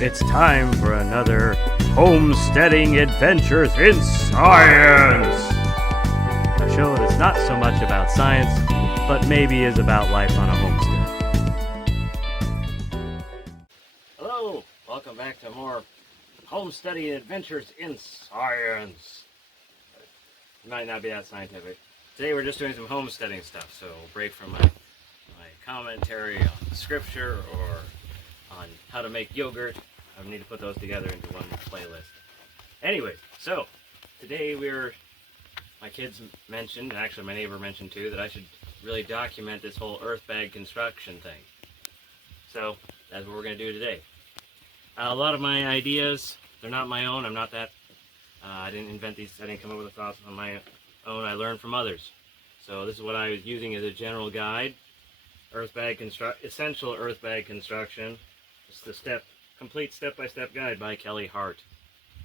It's time for another Homesteading Adventures in Science! A show that's not so much about science, but maybe is about life on a homestead. Hello! Welcome back to more Homesteading Adventures in Science. It might not be that scientific. Today we're just doing some homesteading stuff, so we'll break from my commentary on scripture or on how to make yogurt. I need to put those together into one playlist. Anyway, so today my kids mentioned, and actually my neighbor mentioned too, that I should really document this whole Earthbag construction thing. So that's what we're going to do today. A lot of my ideas, they're not my own. I'm not that, I didn't invent these, I didn't come up with the thoughts on my own. I learned from others. So this is what I was using as a general guide. Essential Earthbag construction. It's the complete step-by-step guide by Kelly Hart.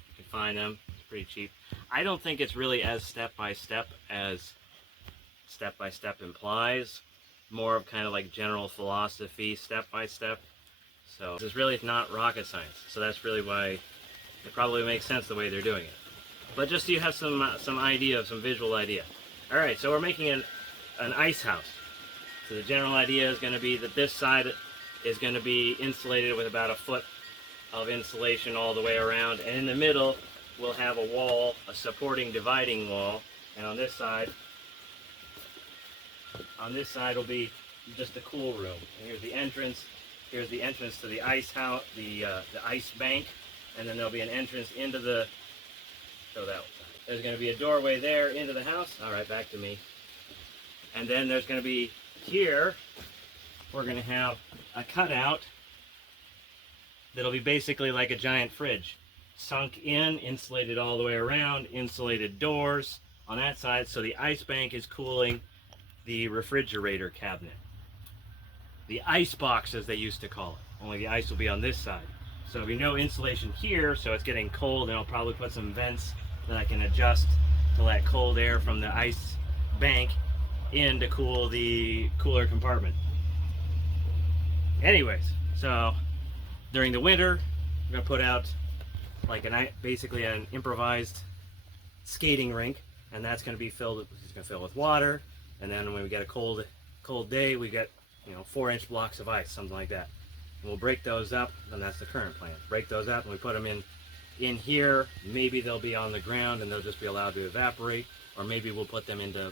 You can find them. It's pretty cheap. I don't think it's really as step-by-step as step-by-step implies. More of kind of like general philosophy, step-by-step. So this is really not rocket science. So that's really why it probably makes sense the way they're doing it. But just so you have some idea, some visual idea. All right, so we're making an ice house. So the general idea is going to be that this side is going to be insulated with about a foot of insulation all the way around, and in the middle we'll have a wall, a supporting dividing wall, and on this side will be just a cool room. And here's the entrance. Here's the entrance to the ice house, the ice bank, and then there'll be an entrance into the. So there's going to be a doorway there into the house. All right, back to me. And then there's going to be here. We're going to have a cutout that'll be basically like a giant fridge, sunk in, insulated all the way around, insulated doors on that side, so the ice bank is cooling the refrigerator cabinet. The ice box, as they used to call it, only the ice will be on this side. So there'll be no insulation here, so it's getting cold, and I'll probably put some vents that I can adjust to let cold air from the ice bank in to cool the cooler compartment. Anyways, so during the winter, we're going to put out like basically an improvised skating rink, and that's going to be filled with water. And then when we get a cold day, we get 4-inch blocks of ice, something like that. And we'll break those up, and that's the current plan. Break those up, and we put them in here. Maybe they'll be on the ground, and they'll just be allowed to evaporate, or maybe we'll put them into.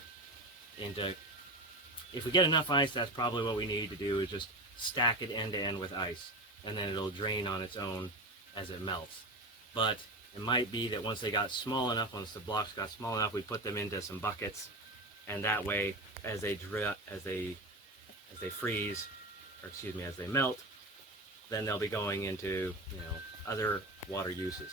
If we get enough ice, that's probably what we need to do, is just stack it end to end with ice, and then it'll drain on its own as it melts. But it might be that once they got small enough, once the blocks got small enough, we put them into some buckets, and that way, as they freeze, or excuse me, as they melt, then they'll be going into other water uses.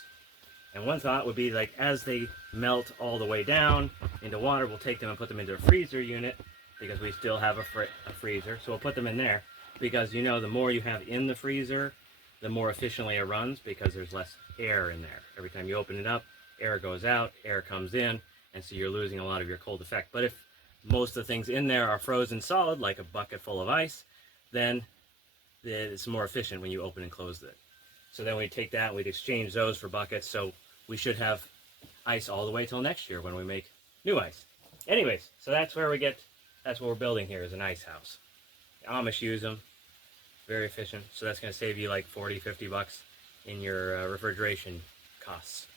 And one thought would be, like, as they melt all the way down into water, we'll take them and put them into a freezer unit, because we still have a freezer. So we'll put them in there, because the more you have in the freezer, the more efficiently it runs, because there's less air in there. Every time you open it up, air goes out, air comes in, and so you're losing a lot of your cold effect. But if most of the things in there are frozen solid, like a bucket full of ice, then it's more efficient when you open and close it. So then we take that and we'd exchange those for buckets, so we should have ice all the way till next year when we make new ice. Anyways, so that's what we're building here, is an ice house. The Amish use them, very efficient, so that's going to save you like $40-50 in your refrigeration costs.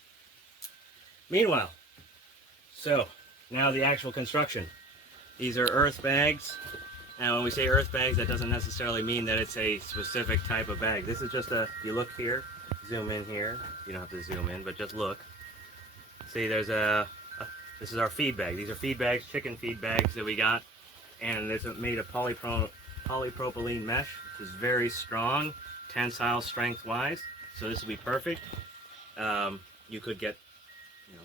Meanwhile, so now the actual construction. These are earth bags, and when we say earth bags, that doesn't necessarily mean that it's a specific type of bag. This is just you look here, zoom in here, you don't have to zoom in, but just look. See, there's this is our feed bag. These are feed bags, chicken feed bags that we got, and it's made of polypropylene mesh, which is very strong, tensile strength-wise, so this will be perfect. You could get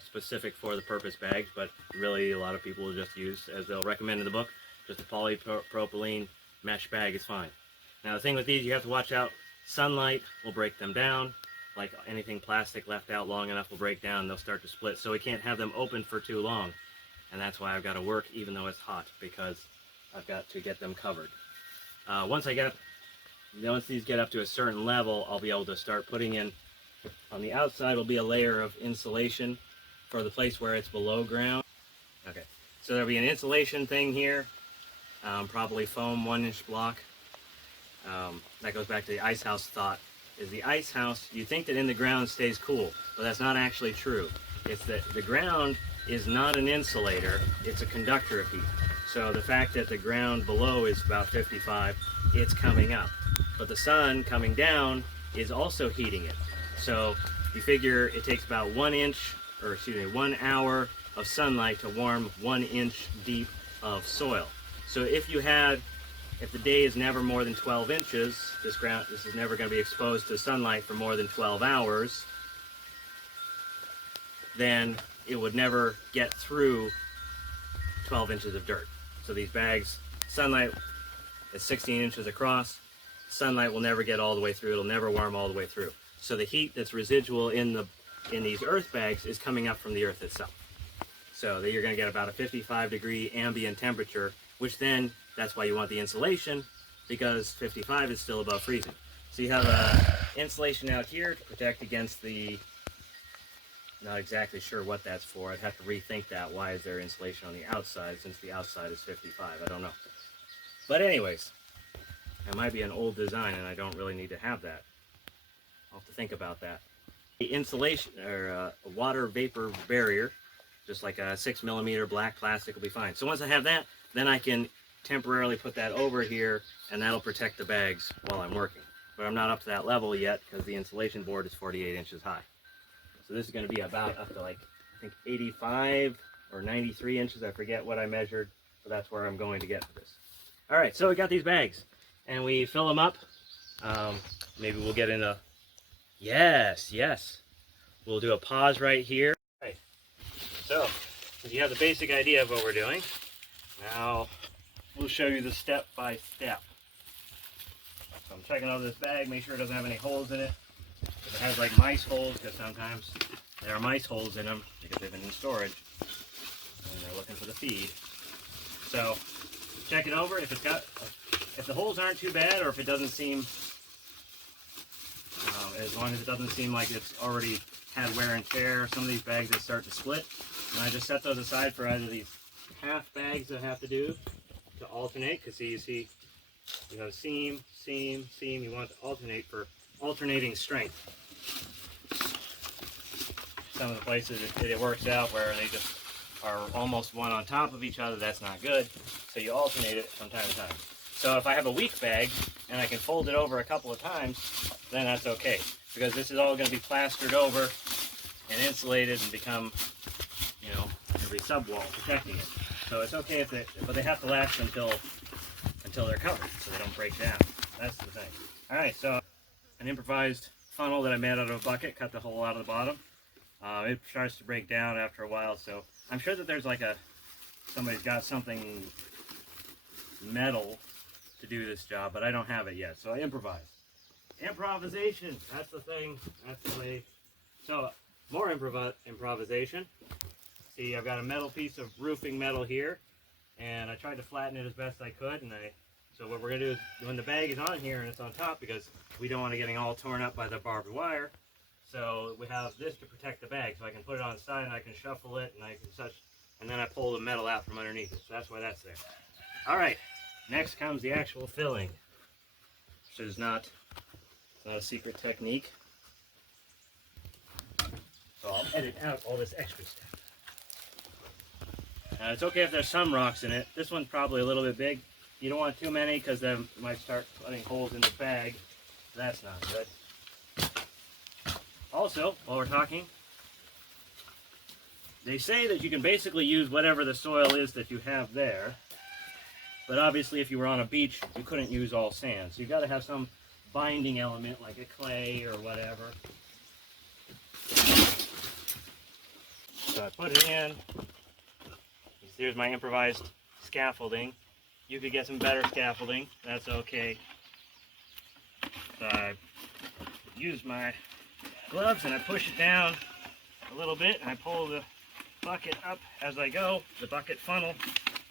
specific for the purpose bags, but really a lot of people will just use, as they'll recommend in the book, just a polypropylene mesh bag is fine. Now the thing with these, you have to watch out. Sunlight will break them down. Like anything plastic left out long enough will break down, they'll start to split. So we can't have them open for too long. And that's why I've got to work even though it's hot, because I've got to get them covered. Once I get Once these get up to a certain level, I'll be able to start putting in, on the outside will be a layer of insulation for the place where it's below ground. Okay, so there'll be an insulation thing here, probably foam 1-inch block. That goes back to the ice house thought. Is the ice house, you think that in the ground stays cool, but that's not actually true. It's that the ground is not an insulator, it's a conductor of heat. So the fact that the ground below is about 55, it's coming up. But the sun coming down is also heating it. So you figure it takes about 1 hour of sunlight to warm 1 inch deep of soil. So if the day is never more than 12 inches, this is never going to be exposed to sunlight for more than 12 hours, then it would never get through 12 inches of dirt. So these bags, sunlight is 16 inches across, sunlight will never get all the way through, it'll never warm all the way through. So the heat that's residual in these earth bags is coming up from the earth itself. So that you're going to get about a 55-degree ambient temperature, which then, that's why you want the insulation, because 55 is still above freezing. So you have insulation out here to protect against the, not exactly sure what that's for. I'd have to rethink that. Why is there insulation on the outside since the outside is 55? I don't know. But anyways, that might be an old design and I don't really need to have that. I'll have to think about that. The insulation, or a water vapor barrier, just like a 6mm black plastic, will be fine. So once I have that, then I can temporarily put that over here and that'll protect the bags while I'm working. But I'm not up to that level yet because the insulation board is 48 inches high. So this is going to be about up to like, I think 85 or 93 inches. I forget what I measured, but that's where I'm going to get for this. All right, so we got these bags and we fill them up. Maybe we'll get in a, yes. We'll do a pause right here. All right. So you have the basic idea of what we're doing. Now we'll show you the step by step. So I'm checking over this bag, make sure it doesn't have any holes in it. If it has like mice holes, because sometimes there are mice holes in them because they've been in storage and they're looking for the feed. So check it over. If the holes aren't too bad, or if it doesn't seem, as long as it doesn't seem like it's already had wear and tear, some of these bags that start to split, and I just set those aside for either these half bags that I have to do to alternate, because you see, you have seam, you want to alternate for alternating strength. Some of the places it works out where they just are almost one on top of each other, that's not good, so you alternate it from time to time. So if I have a weak bag and I can fold it over a couple of times, then that's okay, because this is all going to be plastered over and insulated and become, you know, every subwall protecting it. So it's okay but they have to last until they're covered, so they don't break down. That's the thing. All right, so an improvised funnel that I made out of a bucket, cut the hole out of the bottom. It starts to break down after a while, so I'm sure that there's like somebody's got something metal to do this job, but I don't have it yet, so I improvised. Improvisation, that's the thing, that's the way. So more improvisation. See, I've got a metal piece of roofing metal here, and I tried to flatten it as best I could, so what we're going to do is, when the bag is on here and it's on top, because we don't want it getting all torn up by the barbed wire, so we have this to protect the bag, so I can put it on the side and I can shuffle it, and then I pull the metal out from underneath it, so that's why that's there. All right, next comes the actual filling, which is not a secret technique, so I'll edit out all this extra stuff. It's okay if there's some rocks in it. This one's probably a little bit big. You don't want too many because then you might start putting holes in the bag. That's not good. Also, while we're talking, they say that you can basically use whatever the soil is that you have there. But obviously if you were on a beach, you couldn't use all sand. So you've got to have some binding element like a clay or whatever. So I put it in. Here's my improvised scaffolding. You could get some better scaffolding, that's okay. So I use my gloves and I push it down a little bit and I pull the bucket up as I go, the bucket funnel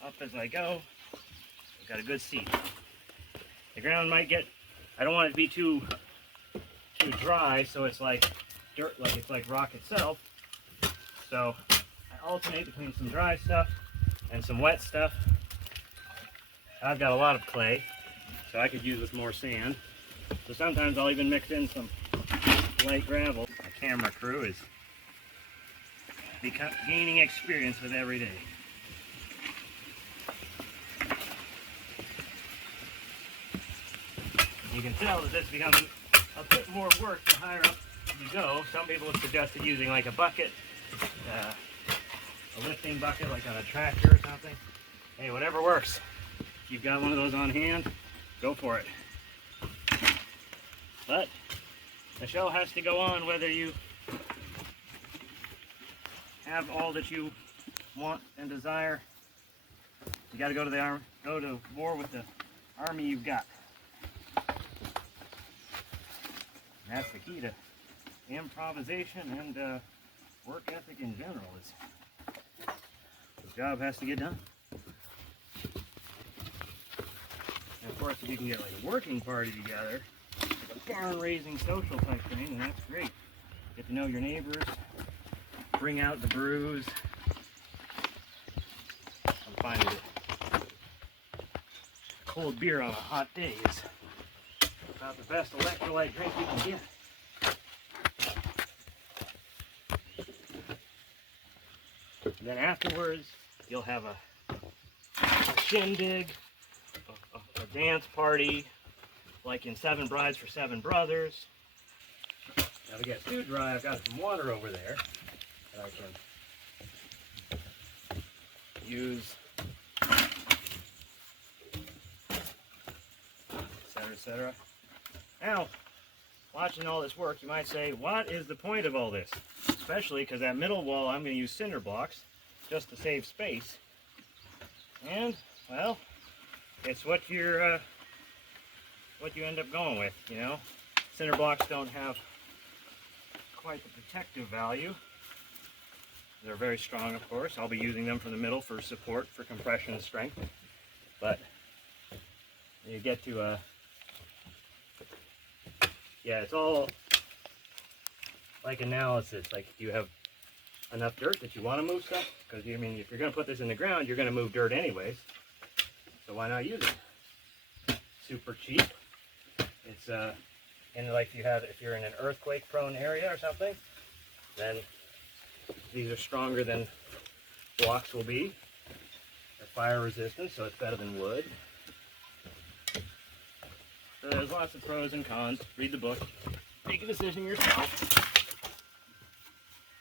up as I go. I've got a good seat. The ground might get I don't want it to be too dry, so it's like dirt, like it's like rock itself. So I alternate between some dry stuff and some wet stuff. I've got a lot of clay, so I could use with more sand. So sometimes I'll even mix in some light gravel. My camera crew is gaining experience with every day. You can tell that this becomes a bit more work the higher up you go. Some people have suggested using like a bucket, a lifting bucket like on a tractor or something. Hey, whatever works. If you've got one of those on hand, go for it. But the show has to go on whether you have all that you want and desire. You got to go to war with the army you've got. And that's the key to improvisation and work ethic in general. Is the job has to get done. And of course, if you can get like a working party together, like a barn-raising social type thing, then that's great. Get to know your neighbors, bring out the brews. I'm finding that cold beer on a hot day is about the best electrolyte drink you can get. And then afterwards, you'll have a shindig, a dance party, like in Seven Brides for Seven Brothers. Now to get too dry, I've got some water over there that I can use, etc., etc. Now, watching all this work, you might say, what is the point of all this? Especially because that middle wall, I'm going to use cinder blocks just to save space. And, well, it's what you end up going with, you know. Cinder blocks don't have quite the protective value. They're very strong, of course. I'll be using them from the middle for support, for compression and strength. But you get to yeah, it's all like analysis. Like, do you have enough dirt that you want to move stuff? Because, I mean, if you're going to put this in the ground, you're going to move dirt anyways. So why not use it? Super cheap. It's and like if you're in an earthquake-prone area or something, then these are stronger than blocks will be. They're fire resistant, so it's better than wood. So there's lots of pros and cons. Read the book. Make a decision yourself.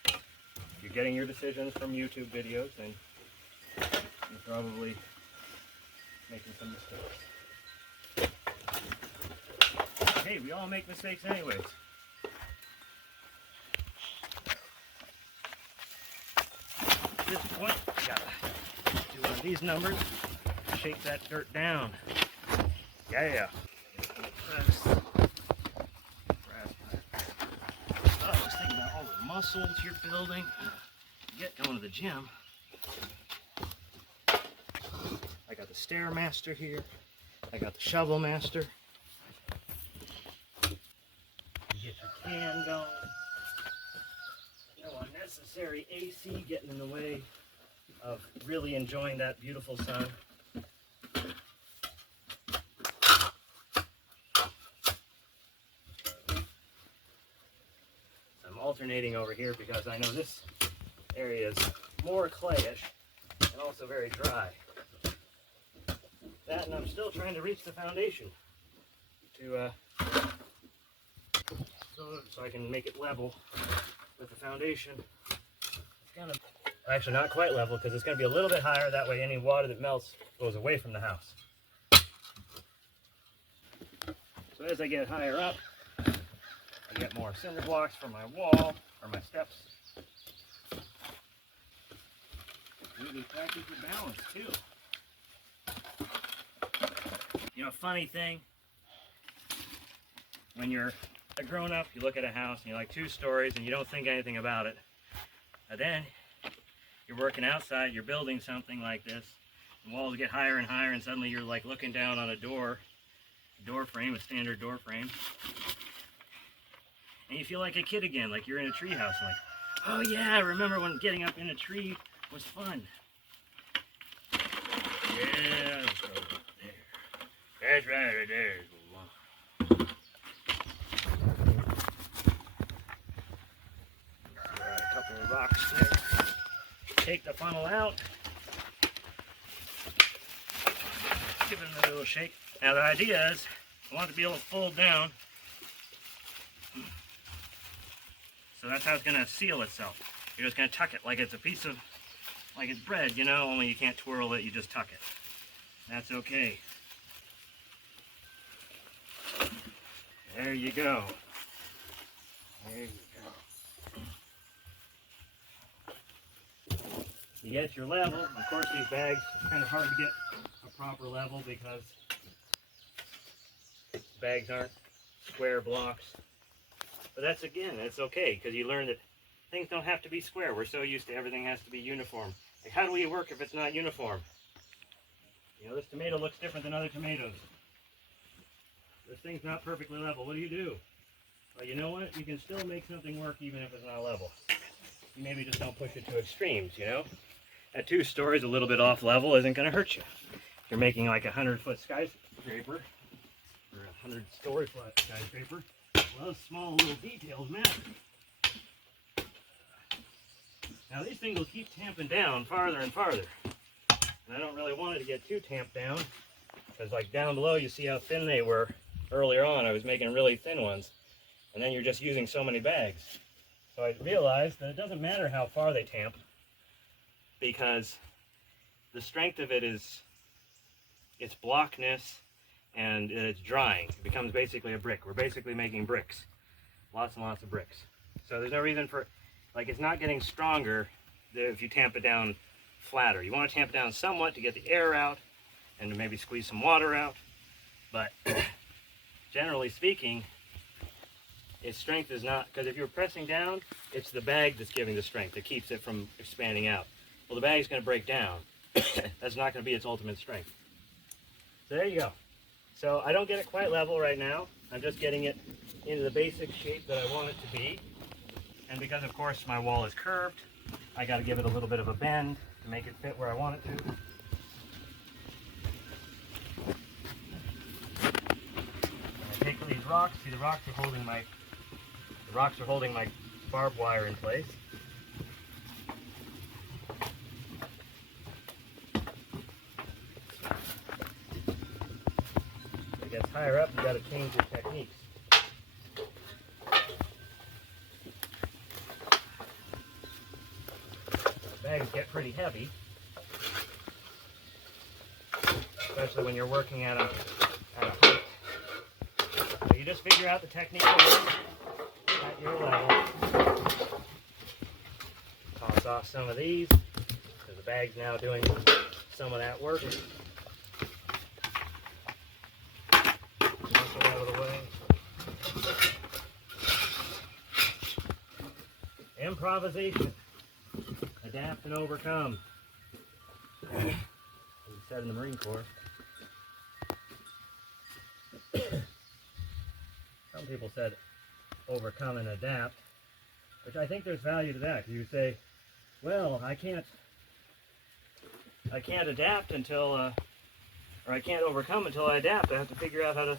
If you're getting your decisions from YouTube videos, then you're probably making some mistakes. Hey, we all make mistakes anyways. At this point, we gotta do one of these numbers. Shake that dirt down. Yeah. Press. Oh, I was thinking about all the muscles you're building. Get going to the gym. I got the Stairmaster here. I got the Shovel Master. Get your can going. No unnecessary AC getting in the way of really enjoying that beautiful sun. I'm alternating over here because I know this area is more clayish and also very dry. That, and I'm still trying to reach the foundation to so I can make it level with the foundation. It's gonna actually not quite level because it's going to be a little bit higher. That way, any water that melts goes away from the house. So as I get higher up, I get more cinder blocks for my wall or my steps. Really practice your balance too. You know, funny thing, when you're a grown-up, you look at a house and you're like 2 stories and you don't think anything about it. And then you're working outside, you're building something like this, the walls get higher and higher, and suddenly you're like looking down on a door door frame, a standard door frame. And you feel like a kid again, like you're in a tree house, like, oh yeah, I remember when getting up in a tree was fun. Yeah, let's go up there. That's right there. Alright, a couple of rocks there. Take the funnel out. Give it another little shake. Now the idea is, I want it to be able to fold down. So that's how it's going to seal itself. You're just going to tuck it like it's a piece of, like it's bread, you know, only you can't twirl it, you just tuck it. That's okay. There you go. There you go. You get your level. Of course, these bags, it's kind of hard to get a proper level because bags aren't square blocks. But that's, again, that's okay, because you learn that things don't have to be square. We're so used to everything has to be uniform. Like, how do we work if it's not uniform? You know, this tomato looks different than other tomatoes. This thing's not perfectly level. What do? Well, you know what? You can still make something work even if it's not level. You maybe just don't push it to extremes, you know? At 2 stories, a little bit off level isn't going to hurt you. If you're making like a 100-foot skyscraper, or a 100-story skyscraper, well, those small little details matter. Now these things will keep tamping down farther and farther. And I don't really want it to get too tamped down, because like down below you see how thin they were earlier on. I was making really thin ones, and then you're just using so many bags. So I realized that it doesn't matter how far they tamp, because the strength of it is its blockness and it's drying. It becomes basically a brick. We're basically making bricks. Lots and lots of bricks. So there's no reason for, like, it's not getting stronger if you tamp it down flatter. You want to tamp it down somewhat to get the air out and to maybe squeeze some water out. But generally speaking, its strength is not, because if you're pressing down, it's the bag that's giving the strength. It keeps it from expanding out. Well, the bag's going to break down. That's not going to be its ultimate strength. So there you go. So I don't get it quite level right now. I'm just getting it into the basic shape that I want it to be. And because, of course, my wall is curved, I got to give it a little bit of a bend to make it fit where I want it to. And I take these rocks. See, the rocks are holding my barbed wire in place. It gets higher up, you got to change your techniques. The bags get pretty heavy, especially when you're working at a height. So you just figure out the technique at your level. Toss off some of these, because the bag's now doing some of that work. Muscle out of the way. Improvisation. Adapt and overcome. As we said in the Marine Corps. Some people said overcome and adapt, which I think there's value to that. You say, well, I can't adapt until, or I can't overcome until I adapt. I have to figure out how to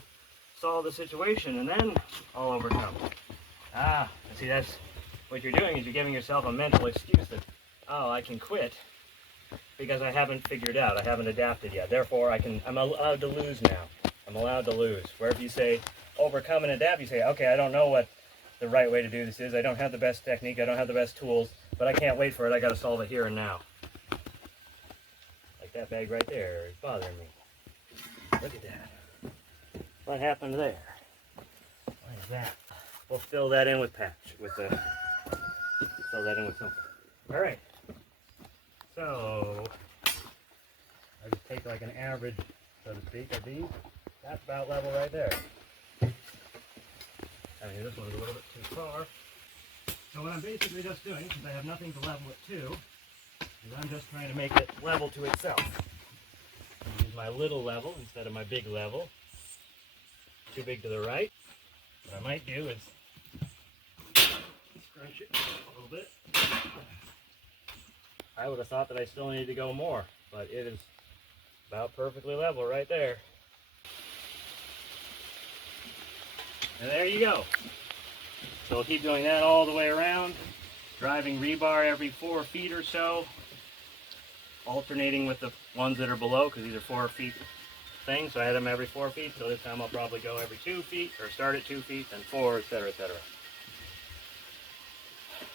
solve the situation, and then I'll overcome. See, that's what you're doing, is you're giving yourself a mental excuse that, oh, I can quit because I haven't figured out, I haven't adapted yet. Therefore, I'm allowed to lose now. I'm allowed to lose. Where if you say overcome and adapt, you say, okay, I don't know what the right way to do this is. I don't have the best technique. I don't have the best tools, but I can't wait for it. I got to solve it here and now. Like that bag right there is bothering me. Look at that. What happened there? What is that? We'll fill that in with fill that in with something. All right. So I just take like an average, so to speak, of these. That's about level right there. I mean, this one's a little bit too far. So what I'm basically just doing, since I have nothing to level it to, is I'm just trying to make it level to itself. Use my little level instead of my big level. too big to the right. What I might do is scrunch it a little bit. I would have thought that I still needed to go more, but it is about perfectly level right there. And there you go. So we'll keep doing that all the way around, driving rebar every 4 feet or so, alternating with the ones that are below, because these are 4 feet things, so I had them every 4 feet, so this time I'll probably go every 2 feet, or start at 2 feet, then 4, etc., etc.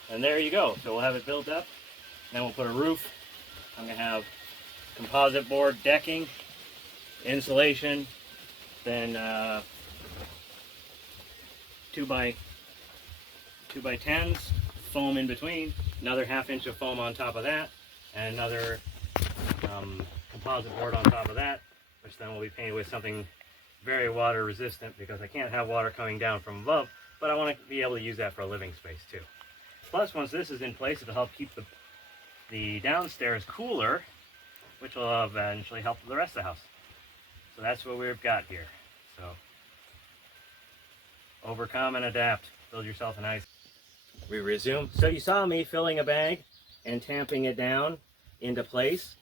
And there you go. So we'll have it built up, then we'll put a roof. I'm going to have composite board decking, insulation, then 2x10s, foam in between, another 1/2 inch of foam on top of that, and another composite board on top of that, which then will be painted with something very water resistant, because I can't have water coming down from above, but I want to be able to use that for a living space too. Plus, once this is in place, it'll help keep the downstairs cooler, which will eventually help the rest of the house. So that's what we've got here. So overcome and adapt. Build yourself a nice. We resume. So you saw me filling a bag and tamping it down into place.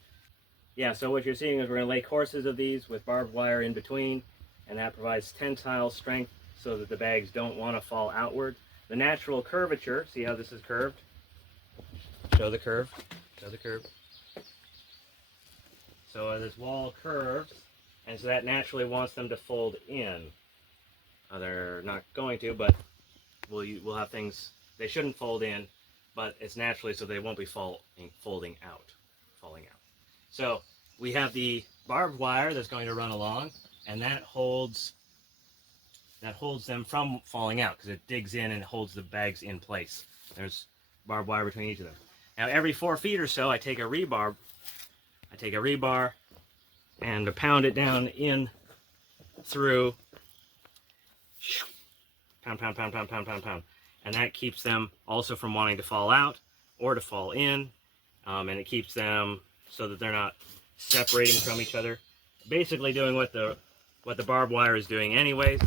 Yeah, so what you're seeing is we're going to lay courses of these with barbed wire in between, and that provides tensile strength so that the bags don't want to fall outward. The natural curvature, see how this is curved? Show the curve. Show the curve. So this wall curves, and so that naturally wants them to fold in. They're not going to, but we'll have things, they shouldn't fold in, but it's naturally so they won't be falling out. So we have the barbed wire that's going to run along, and that holds them from falling out, because it digs in and holds the bags in place. There's barbed wire between each of them. Now every 4 feet or so I take a rebar and pound it down in through, pound, and that keeps them also from wanting to fall out or to fall in, and it keeps them so that they're not separating from each other, basically doing what the barbed wire is doing anyways,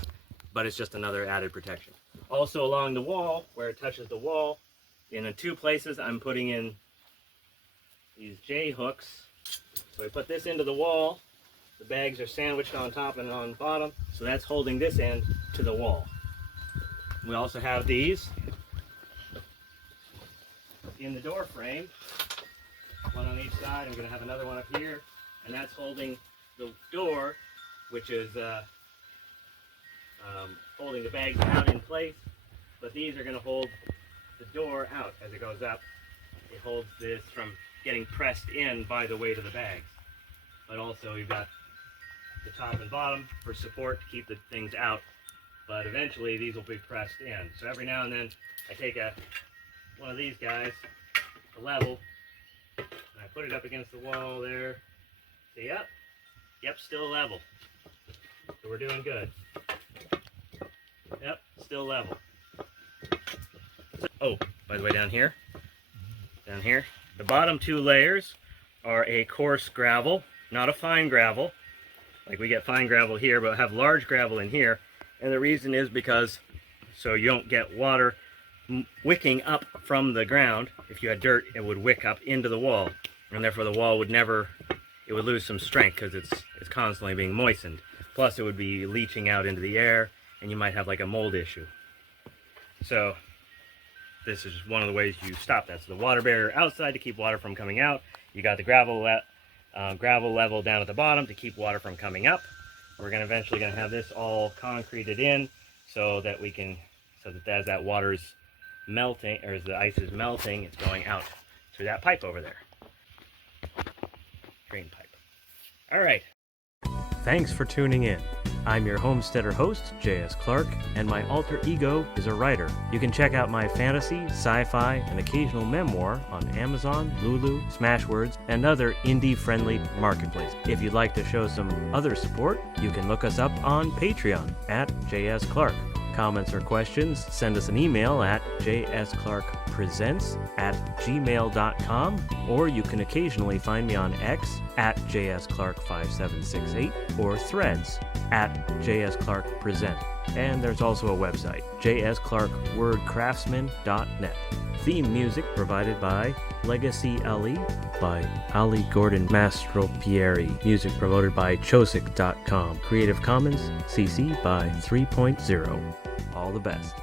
but it's just another added protection. Also along the wall, where it touches the wall, in 2 places I'm putting in these J hooks. So I put this into the wall, the bags are sandwiched on top and on bottom, so that's holding this end to the wall. We also have these in the door frame, one on each side. I'm going to have another one up here, and that's holding the door, which is holding the bags out in place, but these are going to hold the door out as it goes up. It holds this from getting pressed in by the weight of the bags, but also you've got the top and bottom for support to keep the things out, but eventually these will be pressed in. So every now and then I take one of these guys, a level, and I put it up against the wall there. See, yep, still level. So we're doing good. Yep, still level. Oh, by the way, down here, the bottom 2 layers are a coarse gravel, not a fine gravel. Like we get fine gravel here, but have large gravel in here. And the reason is because so you don't get water wicking up from the ground. If you had dirt, it would wick up into the wall, and therefore the wall would lose some strength because it's constantly being moistened. Plus it would be leaching out into the air, and you might have like a mold issue. So this is one of the ways you stop that. So the water barrier outside to keep water from coming out. You got the gravel level down at the bottom to keep water from coming up. We're eventually going to have this all concreted in so that as that water's melting, or as the ice is melting, it's going out through that pipe over there. Drain pipe. All right. Thanks for tuning in. I'm your homesteader host, J.S. Clark, and my alter ego is a writer. You can check out my fantasy, sci-fi, and occasional memoir on Amazon, Lulu, Smashwords, and other indie-friendly marketplaces. If you'd like to show some other support, you can look us up on Patreon at J.S. Clark. comments, or questions, send us an email at jsclarkpresents@gmail.com, or you can occasionally find me on X at jsclark5768 or Threads at jsclarkpresent. And there's also a website, jsclarkwordcraftsman.net. Theme music provided by Legacy Ali by Ali Gordon Mastropieri. Music promoted by Chosic.com. Creative Commons CC by 3.0. All the best.